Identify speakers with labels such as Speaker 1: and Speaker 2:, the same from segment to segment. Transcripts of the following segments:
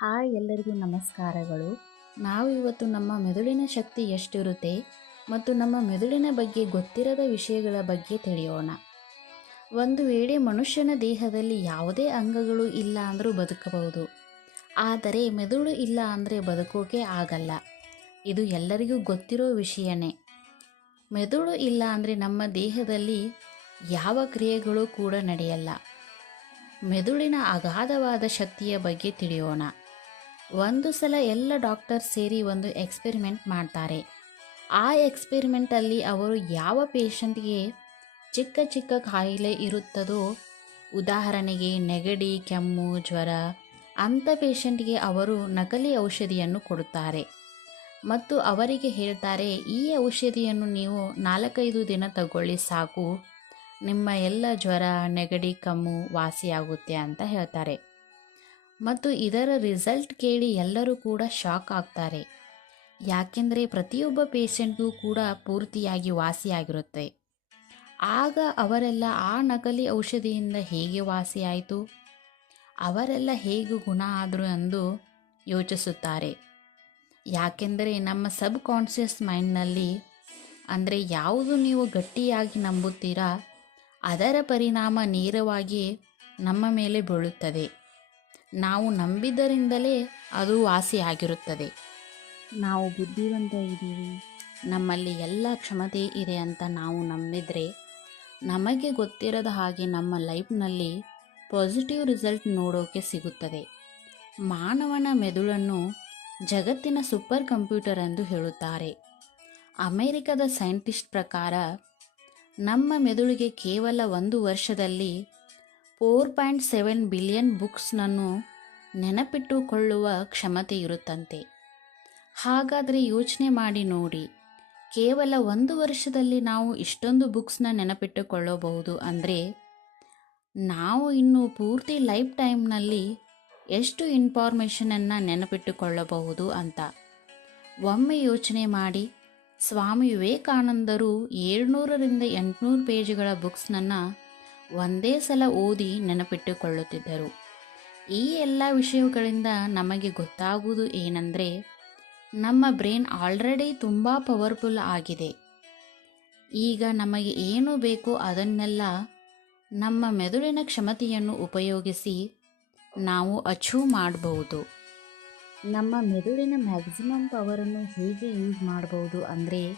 Speaker 1: Hi ಎಲ್ಲರಿಗೂ ನಮಸ್ಕಾರಗಳು. ನಾವು ಇವತ್ತು ನಮ್ಮ ಮೆದುಳಿನ ಶಕ್ತಿ ಎಷ್ಟಿರುತ್ತೆ ಮತ್ತು ನಮ್ಮ ಮೆದುಳಿನ ಬಗ್ಗೆ ಗೊತ್ತಿರದ ವಿಷಯಗಳ ಬಗ್ಗೆ ತಿಳಿಯೋಣ. ಒಂದು ವೇಳೆ ಮನುಷ್ಯನ ದೇಹದಲ್ಲಿ ಯಾವುದೇ ಅಂಗಗಳು ಇಲ್ಲ ಅಂದರೂ ಬದುಕಬಹುದು. ಆದರೆ ಮೆದುಳು ಇಲ್ಲ ಅಂದರೆ ಬದುಕೋಕೆ ಆಗಲ್ಲ. ಇದು ಎಲ್ಲರಿಗೂ ಗೊತ್ತಿರೋ ವಿಷಯನೇ. ಮೆದುಳು ಇಲ್ಲ ಅಂದರೆ ನಮ್ಮ ದೇಹದಲ್ಲಿ ಯಾವ ಕ್ರಿಯೆಗಳು ಕೂಡ ನಡೆಯಲ್ಲ. ಮೆದುಳಿನ ಅಗಾಧವಾದ ಶಕ್ತಿಯ ಬಗ್ಗೆ ತಿಳಿಯೋಣ. ಒಂದು ಸಲ ಎಲ್ಲ ಡಾಕ್ಟರ್ ಸೇರಿ ಒಂದು ಎಕ್ಸ್ಪೆರಿಮೆಂಟ್ ಮಾಡ್ತಾರೆ. ಆ ಎಕ್ಸ್ಪೆರಿಮೆಂಟಲ್ಲಿ ಅವರು ಯಾವ ಪೇಷಂಟ್ಗೆ ಚಿಕ್ಕ ಚಿಕ್ಕ ಕಾಯಿಲೆ ಇರುತ್ತದೋ, ಉದಾಹರಣೆಗೆ ನೆಗಡಿ, ಕೆಮ್ಮು, ಜ್ವರ ಅಂಥ ಪೇಷಂಟ್ಗೆ ಅವರು ನಕಲಿ ಔಷಧಿಯನ್ನು ಕೊಡುತ್ತಾರೆ. ಮತ್ತು ಅವರಿಗೆ ಹೇಳ್ತಾರೆ, ಈ ಔಷಧಿಯನ್ನು ನೀವು ನಾಲ್ಕೈದು ದಿನ ತಗೊಳ್ಳಿ ಸಾಕು. ನಿಮ್ಮ ಎಲ್ಲ ಜ್ವರ, ನೆಗಡಿ, ಕಮ್ಮು ವಾಸಿಯಾಗುತ್ತೆ ಅಂತ ಹೇಳ್ತಾರೆ. ಮತ್ತು ಇದರ ರಿಸಲ್ಟ್ ಕೇಳಿ ಎಲ್ಲರೂ ಕೂಡ ಶಾಕ್ ಆಗ್ತಾರೆ. ಯಾಕೆಂದರೆ ಪ್ರತಿಯೊಬ್ಬ ಪೇಷಂಟ್ಗೂ ಕೂಡ ಪೂರ್ತಿಯಾಗಿ ವಾಸಿಯಾಗಿರುತ್ತೆ. ಆಗ ಅವರೆಲ್ಲ ಆ ನಕಲಿ ಔಷಧಿಯಿಂದ ಹೇಗೆ ವಾಸಿಯಾಯಿತು? ಅವರೆಲ್ಲ ಹೇಗೆ ಗುಣ ಆದರು ಎಂದು ಯೋಚಿಸುತ್ತಾರೆ. ಯಾಕೆಂದರೆ ನಮ್ಮ ಸಬ್ ಕಾನ್ಷಿಯಸ್ ಮೈಂಡ್ನಲ್ಲಿ ಅಂದರೆ ಯಾವುದು ನೀವು ಗಟ್ಟಿಯಾಗಿ ನಂಬುತ್ತೀರಾ ಅದರ ಪರಿಣಾಮ ನೇರವಾಗಿ ನಮ್ಮ ಮೇಲೆ ಬೀಳುತ್ತದೆ. ನಾವು ನಂಬಿದ್ದರಿಂದಲೇ ಅದು ವಾಸಿಯಾಗಿರುತ್ತದೆ. ನಾವು ಬುದ್ಧಿವಂತ ಇದ್ದೀವಿ. ನಮ್ಮಲ್ಲಿ ಎಲ್ಲ ಕ್ಷಮತೆ ಇದೆ ಅಂತ ನಾವು ನಂಬಿದರೆ ನಮಗೆ ಗೊತ್ತಿರದ ಹಾಗೆ ನಮ್ಮ ಲೈಫ್ನಲ್ಲಿ ಪಾಸಿಟಿವ್ ರಿಸಲ್ಟ್ ನೋಡೋಕೆ ಸಿಗುತ್ತದೆ. ಮಾನವನ ಮೆದುಳನ್ನು ಜಗತ್ತಿನ ಸೂಪರ್ ಕಂಪ್ಯೂಟರ್ ಎಂದು ಹೇಳುತ್ತಾರೆ. ಅಮೆರಿಕದ ಸೈಂಟಿಸ್ಟ್ ಪ್ರಕಾರ ನಮ್ಮ ಮೆದುಳಿಗೆ ಕೇವಲ ಒಂದು ವರ್ಷದಲ್ಲಿ ಫೋರ್ ಪಾಯಿಂಟ್ ಸೆವೆನ್ ಬಿಲಿಯನ್ ಬುಕ್ಸ್ನನ್ನು ನೆನಪಿಟ್ಟುಕೊಳ್ಳುವ ಕ್ಷಮತೆ ಇರುತ್ತಂತೆ ಹಾಗಾದರೆ ಯೋಚನೆ ಮಾಡಿ ನೋಡಿ. ಕೇವಲ ಒಂದು ವರ್ಷದಲ್ಲಿ ನಾವು ಇಷ್ಟೊಂದು ಬುಕ್ಸ್ನ ನೆನಪಿಟ್ಟುಕೊಳ್ಳಬಹುದು ಅಂದರೆ, ನಾವು ಇನ್ನು ಪೂರ್ತಿ ಲೈಫ್ ಟೈಮ್ನಲ್ಲಿ ಎಷ್ಟು ಇನ್ಫಾರ್ಮೇಷನನ್ನು ನೆನಪಿಟ್ಟುಕೊಳ್ಳಬಹುದು ಅಂತ. ಒಮ್ಮೆ ಯೋಚನೆ ಮಾಡಿ, ಸ್ವಾಮಿ ವಿವೇಕಾನಂದರು ಏಳ್ನೂರರಿಂದ ಎಂಟುನೂರು ಪೇಜ್ಗಳ ಬುಕ್ಸ್ನನ್ನು ಒಂದೇ ಸಲ ಓದಿ ನೆನಪಿಟ್ಟುಕೊಳ್ಳುತ್ತಿದ್ದರು. ಈ ಎಲ್ಲ ವಿಷಯಗಳಿಂದ ನಮಗೆ ಗೊತ್ತಾಗುವುದು ಏನಂದರೆ, ನಮ್ಮ ಬ್ರೈನ್ ಆಲ್ರೆಡಿ ತುಂಬ ಪವರ್ಫುಲ್ ಆಗಿದೆ. ಈಗ ನಮಗೆ ಏನು ಬೇಕೋ ಅದನ್ನೆಲ್ಲ ನಮ್ಮ ಮೆದುಳಿನ ಕ್ಷಮತೆಯನ್ನು ಉಪಯೋಗಿಸಿ ನಾವು ಅಚೀವ್ ಮಾಡಬಹುದು ನಮ್ಮ ಮೆದುಳಿನ ಮ್ಯಾಕ್ಸಿಮಮ್ ಪವರನ್ನು ಹೇಗೆ ಯೂಸ್ ಮಾಡಬಹುದು ಅಂದರೆ,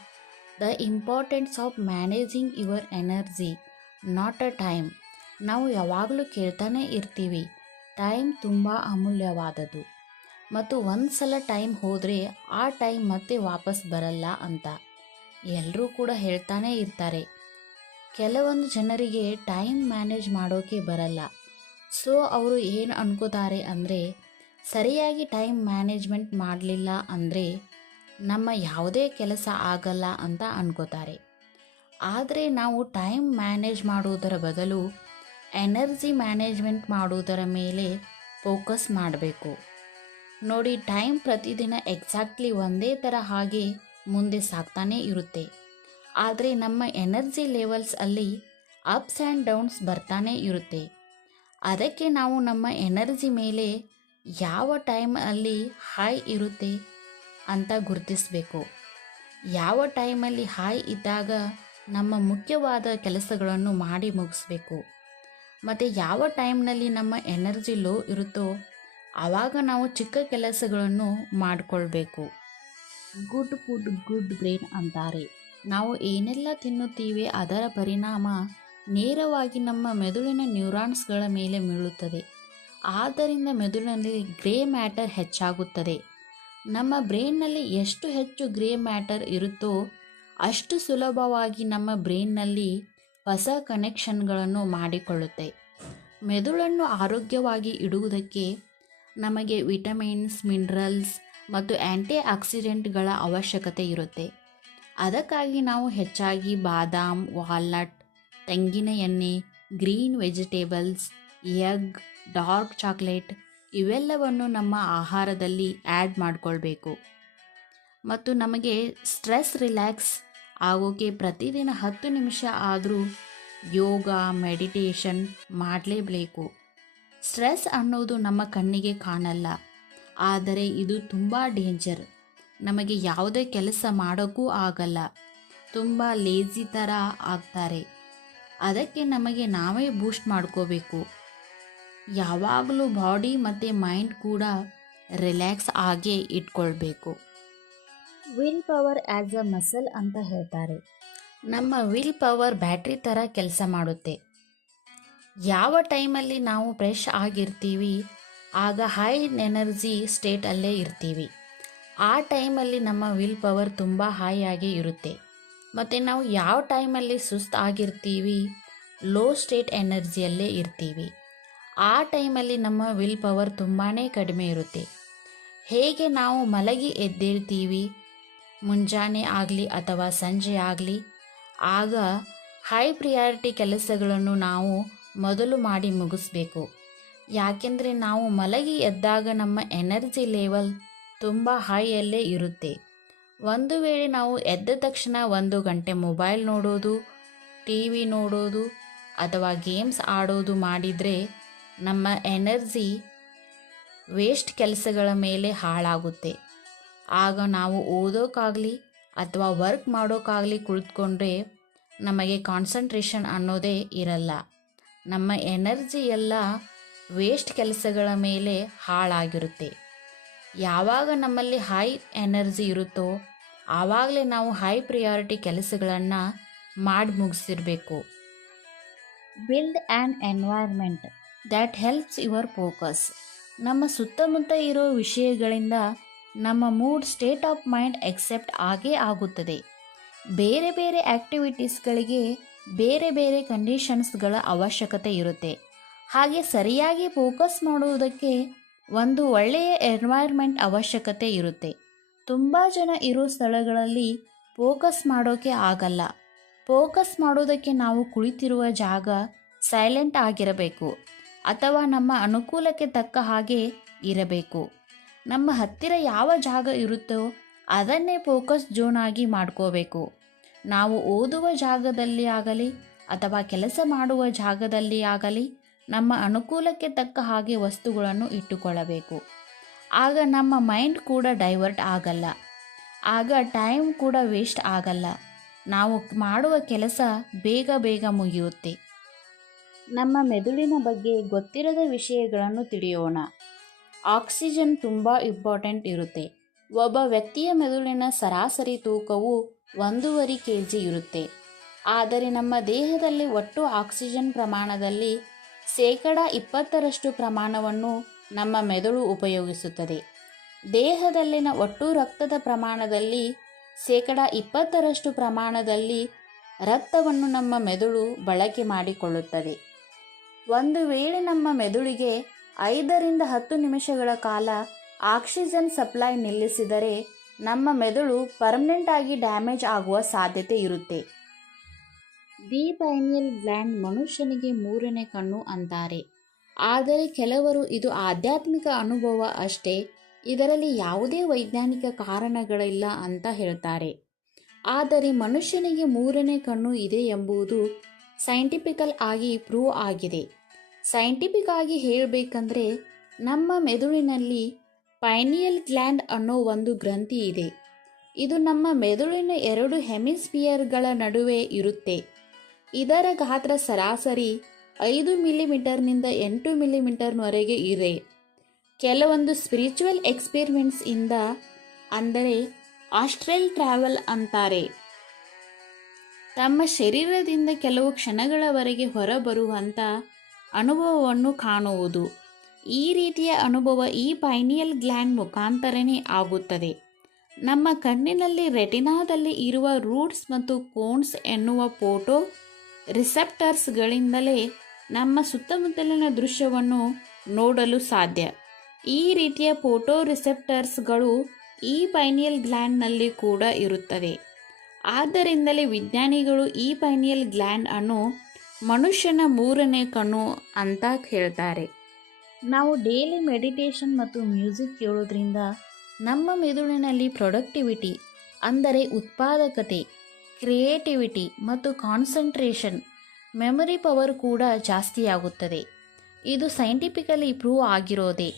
Speaker 1: the importance of managing your energy. Not a time ನಾವು ಯಾವಾಗಲೂ ಕೇಳ್ತಾನೆ ಇರ್ತೀವಿ. ಟೈಮ್ ತುಂಬ ಅಮೂಲ್ಯವಾದದ್ದು. ಮತ್ತು ಒಂದು ಸಲ ಟೈಮ್ ಹೋದರೆ ಆ ಟೈಮ್ ಮತ್ತೆ ವಾಪಸ್ ಬರಲ್ಲ ಅಂತ. ಎಲ್ಲರೂ ಕೂಡ ಹೇಳ್ತಾನೆ ಇರ್ತಾರೆ. ಕೆಲವೊಂದು ಜನರಿಗೆ ಟೈಮ್ ಮ್ಯಾನೇಜ್ ಮಾಡೋಕೆ ಬರಲ್ಲ. ಸೊ ಅವರು ಏನು ಅನ್ಕೋತಾರೆ ಅಂದರೆ, ಸರಿಯಾಗಿ ಟೈಮ್ ಮ್ಯಾನೇಜ್ಮೆಂಟ್ ಮಾಡಲಿಲ್ಲ ಅಂದರೆ, ನಮ್ಮ ಯಾವುದೇ ಕೆಲಸ ಆಗಲ್ಲ ಅಂತ ಅನ್ಕೋತಾರೆ. ಆದರೆ ನಾವು ಟೈಮ್ ಮ್ಯಾನೇಜ್ ಮಾಡುವುದರ ಬದಲು ಎನರ್ಜಿ ಮ್ಯಾನೇಜ್ಮೆಂಟ್ ಮಾಡುವುದರ ಮೇಲೆ ಫೋಕಸ್ ಮಾಡಬೇಕು. ನೋಡಿ ಟೈಮ್ ಪ್ರತಿದಿನ ಎಕ್ಸಾಕ್ಟ್ಲಿ ಒಂದೇ ಥರ ಹಾಗೆ ಮುಂದೆ ಸಾಗ್ತಾನೇ ಇರುತ್ತೆ. ಆದರೆ ನಮ್ಮ ಎನರ್ಜಿ ಲೆವೆಲ್ಸ್ ಅಲ್ಲಿ ಅಪ್ಸ್ ಆ್ಯಂಡ್ ಡೌನ್ಸ್ ಬರ್ತಾನೆ ಇರುತ್ತೆ. ಅದಕ್ಕೆ ನಾವು ನಮ್ಮ ಎನರ್ಜಿ ಮೇಲೆ ಯಾವ ಟೈಮ್ ಅಲ್ಲಿ ಹೈ ಇರುತ್ತೆ ಅಂತ ಗುರುತಿಸಬೇಕು. ಯಾವ ಟೈಮಲ್ಲಿ ಹಾಯ್ ಇದ್ದಾಗ ನಮ್ಮ ಮುಖ್ಯವಾದ ಕೆಲಸಗಳನ್ನು ಮಾಡಿ ಮುಗಿಸ್ಬೇಕು. ಮತ್ತು ಯಾವ ಟೈಮ್ನಲ್ಲಿ ನಮ್ಮ ಎನರ್ಜಿ ಲೋ ಇರುತ್ತೋ ಆವಾಗ ನಾವು ಚಿಕ್ಕ ಕೆಲಸಗಳನ್ನು ಮಾಡಿಕೊಳ್ಬೇಕು. ಗುಡ್ ಫುಡ್, ಗುಡ್ ಬ್ರೈನ್ ಅಂತಾರೆ. ನಾವು ಏನೆಲ್ಲ ತಿನ್ನುತ್ತೀವಿ ಅದರ ಪರಿಣಾಮ ನೇರವಾಗಿ ನಮ್ಮ ಮೆದುಳಿನ ನ್ಯೂರಾನ್ಸ್ಗಳ ಮೇಲೆ ಮೀಳುತ್ತದೆ ಆದ್ದರಿಂದ ಮೆದುಳಿನಲ್ಲಿ ಗ್ರೇ ಮ್ಯಾಟರ್ ಹೆಚ್ಚಾಗುತ್ತದೆ. ನಮ್ಮ ಬ್ರೈನ್ನಲ್ಲಿ ಎಷ್ಟು ಹೆಚ್ಚು ಗ್ರೇ ಮ್ಯಾಟರ್ ಇರುತ್ತೋ ಅಷ್ಟು ಸುಲಭವಾಗಿ ನಮ್ಮ ಬ್ರೈನ್ನಲ್ಲಿ ಹೊಸ ಕನೆಕ್ಷನ್ಗಳನ್ನು ಮಾಡಿಕೊಳ್ಳುತ್ತೆ. ಮೆದುಳನ್ನು ಆರೋಗ್ಯವಾಗಿ ಇಡುವುದಕ್ಕೆ ನಮಗೆ ವಿಟಮಿನ್ಸ್, ಮಿನರಲ್ಸ್ ಮತ್ತು ಆ್ಯಂಟಿ ಆಕ್ಸಿಡೆಂಟ್ಗಳ ಅವಶ್ಯಕತೆ ಇರುತ್ತೆ. ಅದಕ್ಕಾಗಿ ನಾವು ಹೆಚ್ಚಾಗಿ ಬಾದಾಮ್, ವಾಲ್ನಟ್, ತೆಂಗಿನ ಎಣ್ಣೆ, green vegetables, egg, dark chocolate ಇವೆಲ್ಲವನ್ನು ನಮ್ಮ ಆಹಾರದಲ್ಲಿ ಆ್ಯಡ್ ಮಾಡಿಕೊಳ್ಬೇಕು. ಮತ್ತು ನಮಗೆ ಸ್ಟ್ರೆಸ್ ರಿಲ್ಯಾಕ್ಸ್ ಆಗೋಕ್ಕೆ ಪ್ರತಿದಿನ ಹತ್ತು ನಿಮಿಷ ಆದರೂ ಯೋಗ ಮೆಡಿಟೇಷನ್ ಮಾಡಲೇಬೇಕು. ಸ್ಟ್ರೆಸ್ ಅನ್ನೋದು ನಮ್ಮ ಕಣ್ಣಿಗೆ ಕಾಣಲ್ಲ. ಆದರೆ ಇದು ತುಂಬ ಡೇಂಜರ್ ನಮಗೆ ಯಾವುದೇ ಕೆಲಸ ಮಾಡೋಕ್ಕೂ ಆಗಲ್ಲ. ತುಂಬ ಲೇಜಿ ಥರ ಆಗ್ತಾರೆ. ಅದಕ್ಕೆ ನಮಗೆ ನಾವೇ ಬೂಸ್ಟ್ ಮಾಡ್ಕೋಬೇಕು. ಯಾವಾಗಲೂ ಬಾಡಿ ಮತ್ತು ಮೈಂಡ್ ಕೂಡ ರಿಲ್ಯಾಕ್ಸ್ ಆಗೇ ಇಟ್ಕೊಳ್ಬೇಕು. Will power as a muscle ಅಂತ ಹೇಳ್ತಾರೆ. ನಮ್ಮ ವಿಲ್ ಪವರ್ ಬ್ಯಾಟ್ರಿ ಥರ ಕೆಲಸ ಮಾಡುತ್ತೆ. ಯಾವ ಟೈಮಲ್ಲಿ ನಾವು ಫ್ರೆಶ್ ಆಗಿರ್ತೀವಿ, ಆಗ ಹೈ ಎನರ್ಜಿ ಸ್ಟೇಟಲ್ಲೇ ಇರ್ತೀವಿ. ಆ ಟೈಮಲ್ಲಿ ನಮ್ಮ ವಿಲ್ ಪವರ್ ತುಂಬ ಹೈ ಆಗಿ ಇರುತ್ತೆ. ಮತ್ತು ನಾವು ಯಾವ ಟೈಮಲ್ಲಿ ಸುಸ್ತು ಆಗಿರ್ತೀವಿ, ಲೋ ಸ್ಟೇಟ್ ಎನರ್ಜಿಯಲ್ಲೇ ಇರ್ತೀವಿ. ಆ ಟೈಮಲ್ಲಿ ನಮ್ಮ ವಿಲ್ ಪವರ್ ತುಂಬಾ ಕಡಿಮೆ ಇರುತ್ತೆ. ಹೇಗೆ ನಾವು ಮಲಗಿ ಎದ್ದೇಳ್ತೀವಿ ಮುಂಜಾನೆ ಆಗಲಿ ಅಥವಾ ಸಂಜೆ ಆಗಲಿ, ಆಗ ಹೈ ಪ್ರಿಯಾರಿಟಿ ಕೆಲಸಗಳನ್ನು ನಾವು ಮೊದಲು ಮಾಡಿ ಮುಗಿಸ್ಬೇಕು. ಯಾಕೆಂದರೆ ನಾವು ಮಲಗಿ ಎದ್ದಾಗ ನಮ್ಮ ಎನರ್ಜಿ ಲೆವೆಲ್ ತುಂಬ ಹೈಯಲ್ಲೇ ಇರುತ್ತೆ. ಒಂದು ವೇಳೆ ನಾವು ಎದ್ದ ತಕ್ಷಣ ಒಂದು ಗಂಟೆ ಮೊಬೈಲ್ ನೋಡೋದು ಟಿ ವಿ ನೋಡೋದು ಅಥವಾ ಗೇಮ್ಸ್ ಆಡೋದು ಮಾಡಿದರೆ ನಮ್ಮ ಎನರ್ಜಿ ವೇಸ್ಟ್ ಕೆಲಸಗಳ ಮೇಲೆ ಹಾಳಾಗುತ್ತೆ. ಆಗ ನಾವು ಓದೋಕ್ಕಾಗಲಿ ಅಥವಾ ವರ್ಕ್ ಮಾಡೋಕ್ಕಾಗಲಿ ಕುಳಿತುಕೊಂಡ್ರೆ ನಮಗೆ ಕಾನ್ಸಂಟ್ರೇಷನ್ ಅನ್ನೋದೇ ಇರಲ್ಲ. ನಮ್ಮ ಎನರ್ಜಿ ಎಲ್ಲ ವೇಸ್ಟ್ ಕೆಲಸಗಳ ಮೇಲೆ ಹಾಳಾಗಿರುತ್ತೆ. ಯಾವಾಗ ನಮ್ಮಲ್ಲಿ ಹೈ ಎನರ್ಜಿ ಇರುತ್ತೋ ಆವಾಗಲೇ ನಾವು ಹೈ ಪ್ರಿಯಾರಿಟಿ ಕೆಲಸಗಳನ್ನು ಮಾಡಿ ಮುಗಿಸಿರಬೇಕು. Build and environment that helps your focus ನಮ್ಮ ಸುತ್ತಮುತ್ತ ಇರೋ ವಿಷಯಗಳಿಂದ ನಮ್ಮ mood state of mind except ಆಗೇ ಆಗುತ್ತದೆ. ಬೇರೆ ಬೇರೆ ಆ್ಯಕ್ಟಿವಿಟೀಸ್ಗಳಿಗೆ ಬೇರೆ ಬೇರೆ ಕಂಡೀಷನ್ಸ್ಗಳ ಅವಶ್ಯಕತೆ ಇರುತ್ತೆ. ಹಾಗೆ ಸರಿಯಾಗಿ ಫೋಕಸ್ ಮಾಡುವುದಕ್ಕೆ ಒಂದು ಒಳ್ಳೆಯ ಎನ್ವೈರ್ಮೆಂಟ್ ಅವಶ್ಯಕತೆ ಇರುತ್ತೆ. ತುಂಬ ಜನ ಇರೋ ಸ್ಥಳಗಳಲ್ಲಿ ಫೋಕಸ್ ಮಾಡೋಕ್ಕೆ ಆಗಲ್ಲ. ಫೋಕಸ್ ಮಾಡೋದಕ್ಕೆ ನಾವು ಕುಳಿತಿರುವ ಜಾಗ ಸೈಲೆಂಟ್ ಆಗಿರಬೇಕು. ಅಥವಾ ನಮ್ಮ ಅನುಕೂಲಕ್ಕೆ ತಕ್ಕ ಹಾಗೆ ಇರಬೇಕು. ನಮ್ಮ ಹತ್ತಿರ ಯಾವ ಜಾಗ ಇರುತ್ತೋ ಅದನ್ನೇ ಫೋಕಸ್ ಝೋನ್ ಆಗಿ ಮಾಡ್ಕೋಬೇಕು. ನಾವು ಓದುವ ಜಾಗದಲ್ಲಿ ಆಗಲಿ ಅಥವಾ ಕೆಲಸ ಮಾಡುವ ಜಾಗದಲ್ಲಿ ಆಗಲಿ ನಮ್ಮ ಅನುಕೂಲಕ್ಕೆ ತಕ್ಕ ಹಾಗೆ ವಸ್ತುಗಳನ್ನು ಇಟ್ಟುಕೊಳ್ಳಬೇಕು. ಆಗ ನಮ್ಮ ಮೈಂಡ್ ಕೂಡ ಡೈವರ್ಟ್ ಆಗಲ್ಲ. ಆಗ ಟೈಮ್ ಕೂಡ ವೇಸ್ಟ್ ಆಗಲ್ಲ. ನಾವು ಮಾಡುವ ಕೆಲಸ ಬೇಗ ಬೇಗ ಮುಗಿಯುತ್ತೆ. ನಮ್ಮ ಮೆದುಳಿನ ಬಗ್ಗೆ ಗೊತ್ತಿರದ ವಿಷಯಗಳನ್ನು ತಿಳಿಯೋಣ. ಆಕ್ಸಿಜನ್ ತುಂಬ ಇಂಪಾರ್ಟೆಂಟ್ ಇರುತ್ತೆ. ಒಬ್ಬ ವ್ಯಕ್ತಿಯ ಮೆದುಳಿನ ಸರಾಸರಿ ತೂಕವು ಒಂದೂವರೆ ಕೆ ಜಿ ಇರುತ್ತೆ. ಆದರೆ ನಮ್ಮ ದೇಹದಲ್ಲಿ ಒಟ್ಟು ಆಕ್ಸಿಜನ್ ಪ್ರಮಾಣದಲ್ಲಿ ಶೇಕಡ ಇಪ್ಪತ್ತರಷ್ಟು ಪ್ರಮಾಣವನ್ನು ನಮ್ಮ ಮೆದುಳು ಉಪಯೋಗಿಸುತ್ತದೆ. ದೇಹದಲ್ಲಿನ ಒಟ್ಟು ರಕ್ತದ ಪ್ರಮಾಣದಲ್ಲಿ ಶೇಕಡ ಇಪ್ಪತ್ತರಷ್ಟು ಪ್ರಮಾಣದಲ್ಲಿ ರಕ್ತವನ್ನು ನಮ್ಮ ಮೆದುಳು ಬಳಕೆ ಮಾಡಿಕೊಳ್ಳುತ್ತದೆ. ಒಂದು ವೇಳೆ ನಮ್ಮ ಮೆದುಳಿಗೆ ಐದರಿಂದ ಹತ್ತು ನಿಮಿಷಗಳ ಕಾಲ ಆಕ್ಸಿಜನ್ ಸಪ್ಲೈ ನಿಲ್ಲಿಸಿದರೆ ನಮ್ಮ ಮೆದುಳು ಪರ್ಮನೆಂಟ್ ಆಗಿ ಡ್ಯಾಮೇಜ್ ಆಗುವ ಸಾಧ್ಯತೆ ಇರುತ್ತೆ. ದಿ ಪೈನಿಯಲ್ ಗ್ಲ್ಯಾಂಡ್ ಮನುಷ್ಯನಿಗೆ ಮೂರನೇ ಕಣ್ಣು ಅಂತಾರೆ. ಆದರೆ ಕೆಲವರು ಇದು ಆಧ್ಯಾತ್ಮಿಕ ಅನುಭವ ಅಷ್ಟೇ, ಇದರಲ್ಲಿ ಯಾವುದೇ ವೈಜ್ಞಾನಿಕ ಕಾರಣಗಳಿಲ್ಲ ಅಂತ ಹೇಳ್ತಾರೆ. ಆದರೆ ಮನುಷ್ಯನಿಗೆ ಮೂರನೇ ಕಣ್ಣು ಇದೆ ಎಂಬುದು ಸೈಂಟಿಫಿಕಲ್ ಆಗಿ ಪ್ರೂವ್ ಆಗಿದೆ. ಸೈಂಟಿಫಿಕ್ ಆಗಿ ಹೇಳಬೇಕಂದ್ರೆ ನಮ್ಮ ಮೆದುಳಿನಲ್ಲಿ ಪೈನಿಯಲ್ ಗ್ಲ್ಯಾಂಡ್ ಅನ್ನೋ ಒಂದು ಗ್ರಂಥಿ ಇದೆ. ಇದು ನಮ್ಮ ಮೆದುಳಿನ ಎರಡು ಹೆಮಿಸ್ಫಿಯರ್ಗಳ ನಡುವೆ ಇರುತ್ತೆ. ಇದರ ಗಾತ್ರ ಸರಾಸರಿ ಐದು ಮಿಲಿಮೀಟರ್ನಿಂದ ಎಂಟು ಮಿಲಿಮೀಟರ್ವರೆಗೆ ಇದೆ. ಕೆಲವೊಂದು ಸ್ಪಿರಿಚುವಲ್ ಎಕ್ಸ್ಪೆರಿಮೆಂಟ್ಸ್ ಇಂದ ಅಂದರೆ ಆಸ್ಟ್ರೇಲ್ ಟ್ರಾವೆಲ್ ಅಂತಾರೆ. ತಮ್ಮ ಶರೀರದಿಂದ ಕೆಲವು ಕ್ಷಣಗಳವರೆಗೆ ಹೊರಬರುವಂಥ ಅನುಭವವನ್ನು ಕಾಣುವುದು. ಈ ರೀತಿಯ ಅನುಭವ ಈ ಪೈನಿಯಲ್ ಗ್ಲ್ಯಾಂಡ್ ಮುಖಾಂತರನೇ ಆಗುತ್ತದೆ. ನಮ್ಮ ಕಣ್ಣಿನಲ್ಲಿ ರೆಟಿನಾದಲ್ಲಿ ಇರುವ ರೂಟ್ಸ್ ಮತ್ತು ಕೋನ್ಸ್ ಎನ್ನುವ ಫೋಟೋ ರಿಸೆಪ್ಟರ್ಸ್ಗಳಿಂದಲೇ ನಮ್ಮ ಸುತ್ತಮುತ್ತಲಿನ ದೃಶ್ಯವನ್ನು ನೋಡಲು ಸಾಧ್ಯ. ಈ ರೀತಿಯ ಫೋಟೋ ರಿಸೆಪ್ಟರ್ಸ್ಗಳು ಈ ಪೈನಿಯಲ್ ಗ್ಲ್ಯಾಂಡ್ನಲ್ಲಿ ಕೂಡ ಇರುತ್ತದೆ ಆದ್ದರಿಂದಲೇ ವಿಜ್ಞಾನಿಗಳು ಈ ಪೈನಿಯಲ್ ಗ್ಲ್ಯಾಂಡ್ ಅನ್ನು ಮನುಷ್ಯನ ಮೂರನೇ ಕಣ್ಣು ಅಂತ ಹೇಳ್ತಾರೆ. ನಾವು ಡೈಲಿ ಮೆಡಿಟೇಷನ್ ಮತ್ತು ಮ್ಯೂಸಿಕ್ ಕೇಳೋದ್ರಿಂದ ನಮ್ಮ ಮೆದುಳಿನಲ್ಲಿ ಪ್ರೊಡಕ್ಟಿವಿಟಿ ಅಂದರೆ ಉತ್ಪಾದಕತೆ ಕ್ರಿಯೇಟಿವಿಟಿ ಮತ್ತು ಕಾನ್ಸಂಟ್ರೇಷನ್ ಮೆಮೊರಿ ಪವರ್ ಕೂಡ ಜಾಸ್ತಿಯಾಗುತ್ತದೆ ಇದು ಸೈಂಟಿಫಿಕಲಿ ಪ್ರೂವ್ ಆಗಿರೋದೇ.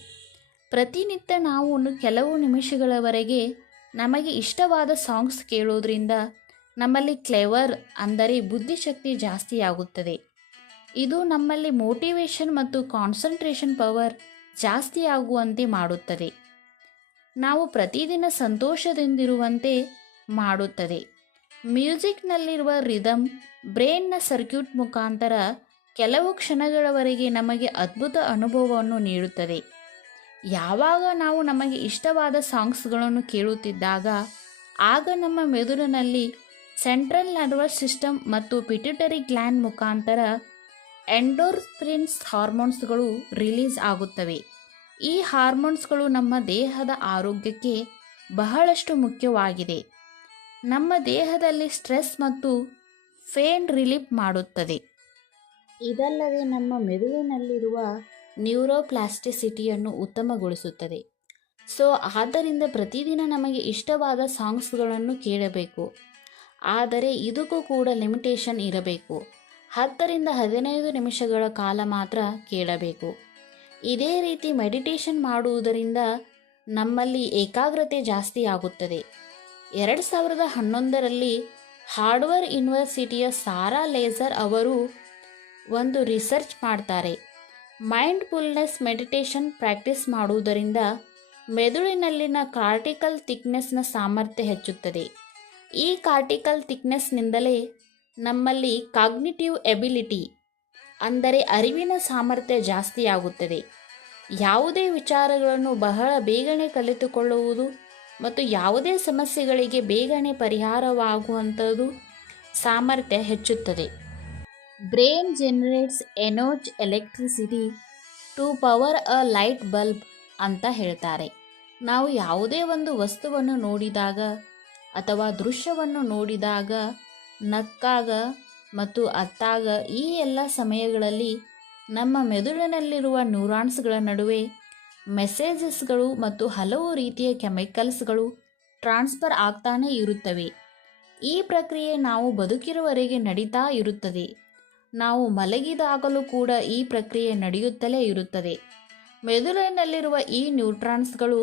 Speaker 1: ಪ್ರತಿನಿತ್ಯ ನಾವು ಕೆಲವು ನಿಮಿಷಗಳವರೆಗೆ ನಮಗೆ ಇಷ್ಟವಾದ ಸಾಂಗ್ಸ್ ಕೇಳೋದ್ರಿಂದ ನಮ್ಮಲ್ಲಿ ಕ್ಲೆವರ್ ಅಂದರೆ ಬುದ್ಧಿಶಕ್ತಿ ಜಾಸ್ತಿ ಆಗುತ್ತದೆ. ಇದು ನಮ್ಮಲ್ಲಿ ಮೋಟಿವೇಶನ್ ಮತ್ತು ಕಾನ್ಸಂಟ್ರೇಷನ್ ಪವರ್ ಜಾಸ್ತಿ ಆಗುವಂತೆ ಮಾಡುತ್ತದೆ. ನಾವು ಪ್ರತಿದಿನ ಸಂತೋಷದಿಂದಿರುವಂತೆ ಮಾಡುತ್ತದೆ. ಮ್ಯೂಸಿಕ್ನಲ್ಲಿರುವ ರಿದಮ್ ಬ್ರೈನ್ನ ಸರ್ಕ್ಯೂಟ್ ಮುಖಾಂತರ ಕೆಲವು ಕ್ಷಣಗಳವರೆಗೆ ನಮಗೆ ಅದ್ಭುತ ಅನುಭವವನ್ನು ನೀಡುತ್ತದೆ. ಯಾವಾಗ ನಾವು ನಮಗೆ ಇಷ್ಟವಾದ ಸಾಂಗ್ಸ್ಗಳನ್ನು ಕೇಳುತ್ತಿದ್ದಾಗ, ಆಗ ನಮ್ಮ ಮೆದುಳಿನಲ್ಲಿ ಸೆಂಟ್ರಲ್ ನರ್ವಸ್ ಸಿಸ್ಟಮ್ ಮತ್ತು ಪಿಟ್ಯುಟರಿ ಗ್ಲ್ಯಾಂಡ್ ಮುಖಾಂತರ ಎಂಡೋರ್ಫ್ರಿನ್ಸ್ ಹಾರ್ಮೋನ್ಸ್ಗಳು ರಿಲೀಸ್ ಆಗುತ್ತವೆ. ಈ ಹಾರ್ಮೋನ್ಸ್ಗಳು ನಮ್ಮ ದೇಹದ ಆರೋಗ್ಯಕ್ಕೆ ಬಹಳಷ್ಟು ಮುಖ್ಯವಾಗಿದೆ. ನಮ್ಮ ದೇಹದಲ್ಲಿ ಸ್ಟ್ರೆಸ್ ಮತ್ತು ಫೇನ್ ರಿಲೀಫ್ ಮಾಡುತ್ತದೆ. ಇದಲ್ಲದೆ ನಮ್ಮ ಮೆದುಳಿನಲ್ಲಿರುವ ನ್ಯೂರೋಪ್ಲಾಸ್ಟಿಸಿಟಿಯನ್ನು ಉತ್ತಮಗೊಳಿಸುತ್ತದೆ. ಸೊ, ಆದ್ದರಿಂದ ಪ್ರತಿದಿನ ನಮಗೆ ಇಷ್ಟವಾದ ಸಾಂಗ್ಸ್ಗಳನ್ನು ಕೇಳಬೇಕು. ಆದರೆ ಇದಕ್ಕೂ ಕೂಡ ಲಿಮಿಟೇಷನ್ ಇರಬೇಕು. ಹತ್ತರಿಂದ ಹದಿನೈದು ನಿಮಿಷಗಳ ಕಾಲ ಮಾತ್ರ ಕೇಳಬೇಕು. ಇದೇ ರೀತಿ ಮೆಡಿಟೇಷನ್ ಮಾಡುವುದರಿಂದ ನಮ್ಮಲ್ಲಿ ಏಕಾಗ್ರತೆ ಜಾಸ್ತಿ ಆಗುತ್ತದೆ. ಎರಡು ಸಾವಿರದ ಹನ್ನೊಂದರಲ್ಲಿ ಹಾರ್ಡ್ವೇರ್ ಯೂನಿವರ್ಸಿಟಿಯ ಸಾರಾ ಲೇಸರ್ ಅವರು ಒಂದು ರಿಸರ್ಚ್ ಮಾಡ್ತಾರೆ. ಮೈಂಡ್ಫುಲ್ನೆಸ್ ಮೆಡಿಟೇಷನ್ ಪ್ರಾಕ್ಟೀಸ್ ಮಾಡುವುದರಿಂದ ಮೆದುಳಿನಲ್ಲಿನ ಕಾರ್ಟಿಕಲ್ ಥಿಕ್ನೆಸ್ನ ಸಾಮರ್ಥ್ಯ ಹೆಚ್ಚುತ್ತದೆ. ಈ ಕಾರ್ಟಿಕಲ್ ಥಿಕ್ನೆಸ್ನಿಂದಲೇ ನಮ್ಮಲ್ಲಿ ಕಾಗ್ನಿಟಿವ್ ಎಬಿಲಿಟಿ, ಅಂದರೆ ಅರಿವಿನ ಸಾಮರ್ಥ್ಯ ಜಾಸ್ತಿಯಾಗುತ್ತದೆ ಯಾವುದೇ ವಿಚಾರಗಳನ್ನು ಬಹಳ ಬೇಗನೆ ಕಲಿತುಕೊಳ್ಳುವುದು ಮತ್ತು ಯಾವುದೇ ಸಮಸ್ಯೆಗಳಿಗೆ ಬೇಗನೆ ಪರಿಹಾರವಾಗುವಂಥದ್ದು ಸಾಮರ್ಥ್ಯ ಹೆಚ್ಚುತ್ತದೆ. Brain generates enough electricity to power a light bulb ಅಂತ ಹೇಳ್ತಾರೆ. ನಾವು ಯಾವುದೇ ಒಂದು ವಸ್ತುವನ್ನು ನೋಡಿದಾಗ ಅಥವಾ ದೃಶ್ಯವನ್ನು ನೋಡಿದಾಗ ನಕ್ಕಾಗ ಮತ್ತು ಅತ್ತಾಗ ಈ ಎಲ್ಲ ಸಮಯಗಳಲ್ಲಿ ನಮ್ಮ ಮೆದುಳಿನಲ್ಲಿರುವ ನ್ಯೂರಾನ್ಸ್ಗಳ ನಡುವೆ ಮೆಸೇಜಸ್ಗಳು ಮತ್ತು ಹಲವು ರೀತಿಯ ಕೆಮಿಕಲ್ಸ್ಗಳು ಟ್ರಾನ್ಸ್ಫರ್ ಆಗ್ತಾನೇ ಇರುತ್ತವೆ. ಈ ಪ್ರಕ್ರಿಯೆ ನಾವು ಬದುಕಿರುವವರೆಗೆ ನಡೀತಾ ಇರುತ್ತದೆ. ನಾವು ಮಲಗಿದಾಗಲೂ ಕೂಡ ಈ ಪ್ರಕ್ರಿಯೆ ನಡೆಯುತ್ತಲೇ ಇರುತ್ತದೆ. ಮೆದುಳಿನಲ್ಲಿರುವ ಈ ನ್ಯೂಟ್ರಾನ್ಸ್ಗಳು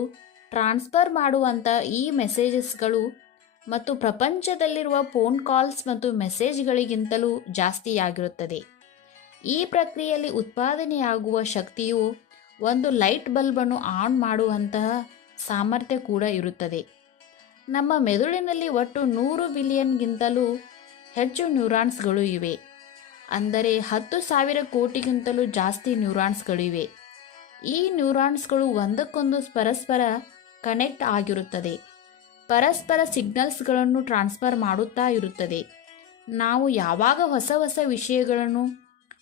Speaker 1: ಟ್ರಾನ್ಸ್ಫರ್ ಮಾಡುವಂಥ ಈ ಮೆಸೇಜಸ್ಗಳು ಮತ್ತು ಪ್ರಪಂಚದಲ್ಲಿರುವ ಫೋನ್ ಕಾಲ್ಸ್ ಮತ್ತು ಮೆಸೇಜ್ಗಳಿಗಿಂತಲೂ ಜಾಸ್ತಿಯಾಗಿರುತ್ತದೆ. ಈ ಪ್ರಕ್ರಿಯೆಯಲ್ಲಿ ಉತ್ಪಾದನೆಯಾಗುವ ಶಕ್ತಿಯು ಒಂದು ಲೈಟ್ ಬಲ್ಬನ್ನು ಆನ್ ಮಾಡುವಂತಹ ಸಾಮರ್ಥ್ಯ ಕೂಡ ಇರುತ್ತದೆ. ನಮ್ಮ ಮೆದುಳಿನಲ್ಲಿ ಒಟ್ಟು ನೂರು ಬಿಲಿಯನ್ಗಿಂತಲೂ ಹೆಚ್ಚು ನ್ಯೂರಾನ್ಸ್ಗಳು ಇವೆ. ಅಂದರೆ ಹತ್ತು ಸಾವಿರ ಕೋಟಿಗಿಂತಲೂ ಜಾಸ್ತಿ ನ್ಯೂರಾನ್ಸ್ಗಳಿವೆ ಈ ನ್ಯೂರಾನ್ಸ್ಗಳು ಒಂದಕ್ಕೊಂದು ಪರಸ್ಪರ ಕನೆಕ್ಟ್ ಆಗಿರುತ್ತದೆ. ಪರಸ್ಪರ ಸಿಗ್ನಲ್ಸ್ಗಳನ್ನು ಟ್ರಾನ್ಸ್ಫರ್ ಮಾಡುತ್ತಾ ಇರುತ್ತದೆ. ನಾವು ಯಾವಾಗ ಹೊಸ ಹೊಸ ವಿಷಯಗಳನ್ನು,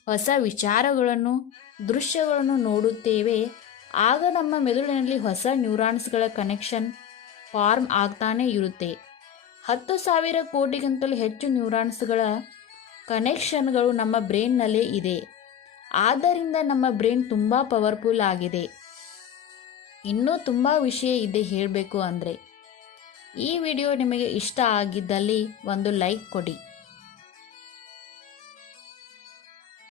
Speaker 1: ಹೊಸ ವಿಚಾರಗಳನ್ನು, ದೃಶ್ಯಗಳನ್ನು ನೋಡುತ್ತೇವೆ, ಆಗ ನಮ್ಮ ಮೆದುಳಿನಲ್ಲಿ ಹೊಸ ನ್ಯೂರಾನ್ಸ್ಗಳ ಕನೆಕ್ಷನ್ ಫಾರ್ಮ್ ಆಗ್ತಾನೇ ಇರುತ್ತೆ. ಹತ್ತು ಸಾವಿರ ಕೋಟಿಗಿಂತಲೂ ಹೆಚ್ಚು ನ್ಯೂರಾನ್ಸ್ಗಳ ಕನೆಕ್ಷನ್ಗಳು ನಮ್ಮ ಬ್ರೈನ್ನಲ್ಲೇ ಇದೆ. ಆದ್ದರಿಂದ ನಮ್ಮ ಬ್ರೈನ್ ತುಂಬ ಪವರ್ಫುಲ್ ಆಗಿದೆ. ಇನ್ನೂ ತುಂಬ ವಿಷಯ ಇದೆ ಹೇಳಬೇಕು ಅಂದರೆ ಈ ವಿಡಿಯೋ ನಿಮಗೆ ಇಷ್ಟ ಆಗಿದ್ದಲ್ಲಿ ಒಂದು ಲೈಕ್ ಕೊಡಿ.